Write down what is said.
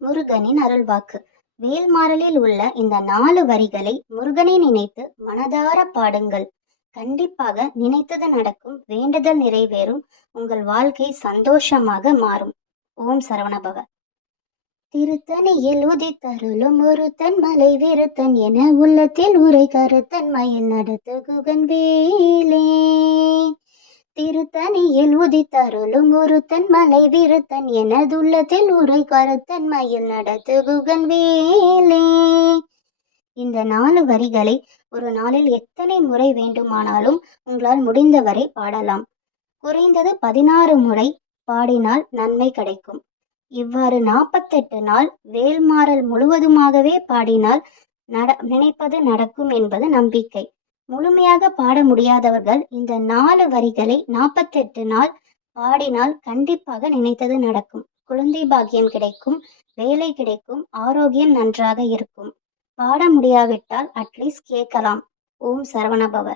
முருகனின் அருள்வாக்கு. வேல்மாறலில் உள்ள இந்த 4 வரிகளை முருகனை நினைத்து மனதார பாடுங்கள். கண்டிப்பாக நினைத்தது நடக்கும், வேண்டுதல் நிறைவேறும், உங்கள் வாழ்க்கை சந்தோஷமாக மாறும். ஓம் சரவணபவ. திருத்தணியில் உதித்தருளும் ஒருத்தன் மலை விருத்தன் என உள்ளத்தில் உரை கருத்தன் மயில் நடத்து குகன் வேலே. திருத்தணியில் உதித்தருளும் ஒருத்தன் மலை விருத்தன் எனதுள்ளத்தில் உரை கருத்தன் மயில் நடத்து குகன் வேலே. இந்த 4 வரிகளை ஒரு நாளில் எத்தனை முறை வேண்டுமானாலும் உங்களால் முடிந்தவரை பாடலாம். குறைந்தது 16 முறை பாடினால் நன்மை கிடைக்கும். இவ்வாறு 48 நாள் வேல்மாறல் முழுவதுமாகவே பாடினால் நினைப்பது நடக்கும் என்பது நம்பிக்கை. முழுமையாக பாட முடியாதவர்கள் இந்த 4 வரிகளை 48 நாள் பாடினால் கண்டிப்பாக நினைத்தது நடக்கும். குழந்தை பாக்கியம் கிடைக்கும், வேலை கிடைக்கும், ஆரோக்கியம் நன்றாக இருக்கும். பாட முடியாவிட்டால் அட்லீஸ்ட் கேட்கலாம். ஓம் சரவணபவ.